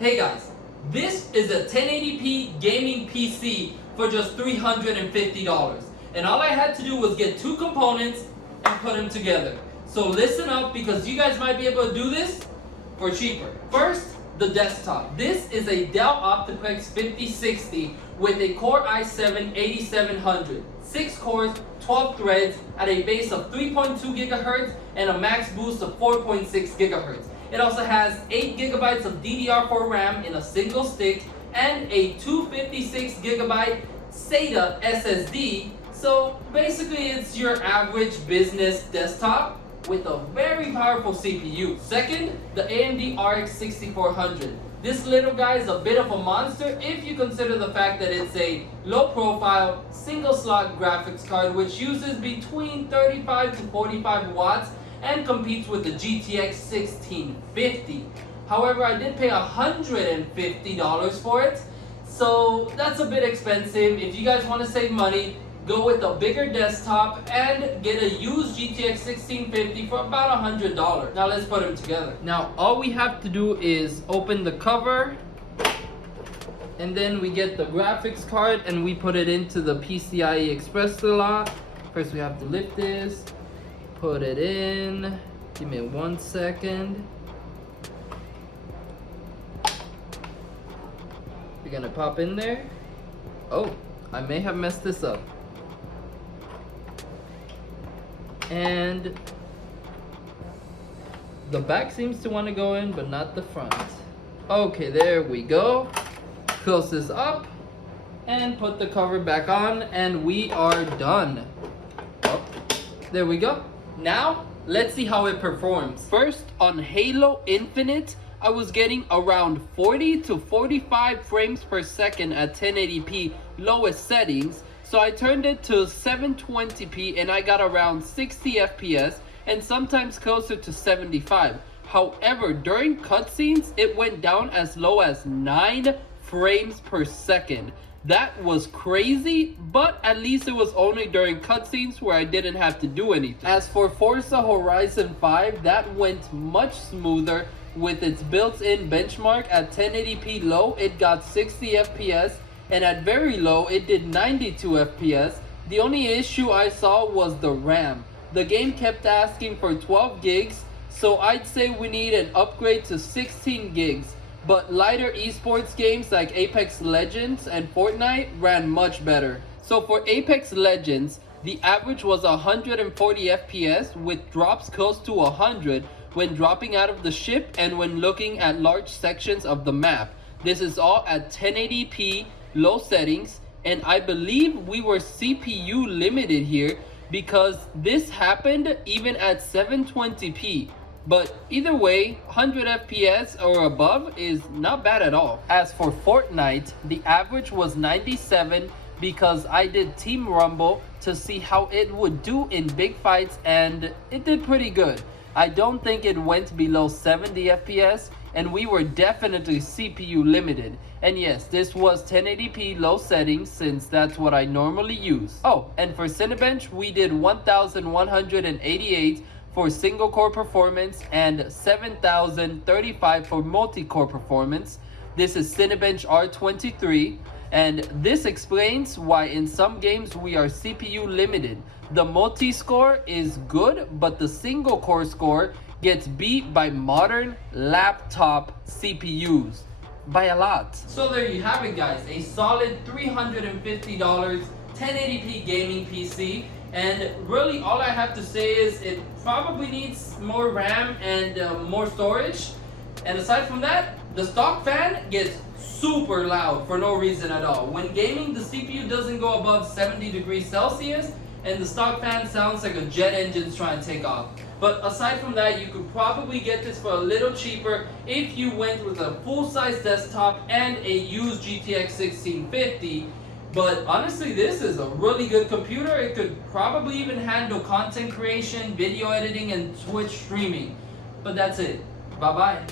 Hey guys, this is a 1080p gaming PC for just $350. And all I had to do was get two components and put them together. So listen up because you guys might be able to do this for cheaper. First, the desktop. This is a Dell Optiplex 5060 with a Core i7-8700. 6 cores, 12 threads at a base of 3.2 GHz and a max boost of 4.6 GHz. It also has 8 GB of DDR4 RAM in a single stick and a 256 GB SATA SSD. So basically it's your average business desktop with a very powerful CPU. Second, the AMD RX 6400. This little guy is a bit of a monster if you consider the fact that it's a low profile, single slot graphics card which uses between 35 to 45 watts and competes with the GTX 1650. However, I did pay $150 for it, so that's a bit expensive. If you guys want to save money, go with a bigger desktop and get a used GTX 1650 for about $100. Now let's put them together. Now all we have to do is open the cover, and then we get the graphics card and we put it into the PCIe Express slot. First we have to lift this, put it in. Give me 1 second. We're gonna pop in there. Oh, I may have messed this up. And the back seems to want to go in, but not the front. Okay, there we go. Close this up and put the cover back on, and we are done. Oh, there we go. Now, let's see how it performs. First, on Halo Infinite, I was getting around 40 to 45 frames per second at 1080p lowest settings. So I turned it to 720p and I got around 60 FPS and sometimes closer to 75. However, during cutscenes, it went down as low as 9 frames per second. That was crazy, but at least it was only during cutscenes where I didn't have to do anything. As for Forza Horizon 5, that went much smoother with its built-in benchmark. At 1080p low, it got 60 FPS, and at very low, it did 92 FPS. The only issue I saw was the RAM. The game kept asking for 12 gigs, so I'd say we need an upgrade to 16 gigs. But lighter esports games like Apex Legends and Fortnite ran much better. So for Apex Legends, the average was 140 FPS with drops close to 100 when dropping out of the ship and when looking at large sections of the map. This is all at 1080p low settings, and I believe we were CPU limited here because this happened even at 720p. But either way, 100 FPS or above is not bad at all. As for Fortnite, the average was 97 because I did Team Rumble to see how it would do in big fights, and it did pretty good. I don't think it went below 70 FPS, and we were definitely CPU limited. And yes, this was 1080p low settings since that's what I normally use. Oh, and for Cinebench, we did 1188 for single core performance and 7035 for multi-core performance. This is Cinebench R23, and this explains why in some games we are CPU limited. The multi-score is good, but the single core score gets beat by modern laptop CPUs by a lot. So there you have it, guys, a solid $350 1080p gaming PC. And really all I have to say is it probably needs more RAM and more storage. And aside from that, the stock fan gets super loud for no reason at all. When gaming, the CPU doesn't go above 70 degrees Celsius, and the stock fan sounds like a jet engine's trying to take off. But aside from that, you could probably get this for a little cheaper if you went with a full-size desktop and a used GTX 1650. But honestly, this is a really good computer. It could probably even handle content creation, video editing, and Twitch streaming. But that's it. Bye-bye.